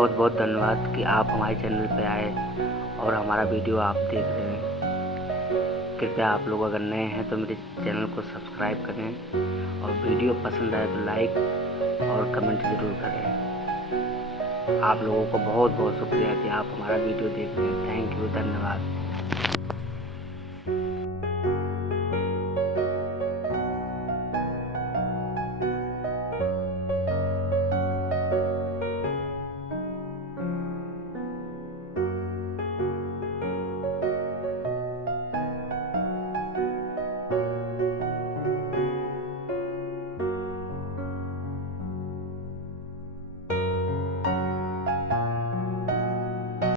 बहुत बहुत धन्यवाद कि आप हमारे चैनल पे आए और हमारा वीडियो आप देख रहे हैं। कृपया आप लोग अगर नए हैं तो मेरे चैनल को सब्सक्राइब करें और वीडियो पसंद आए तो लाइक और कमेंट ज़रूर करें। आप लोगों को बहुत बहुत शुक्रिया कि आप हमारा वीडियो देख रहे हैं। थैंक यू, धन्यवाद।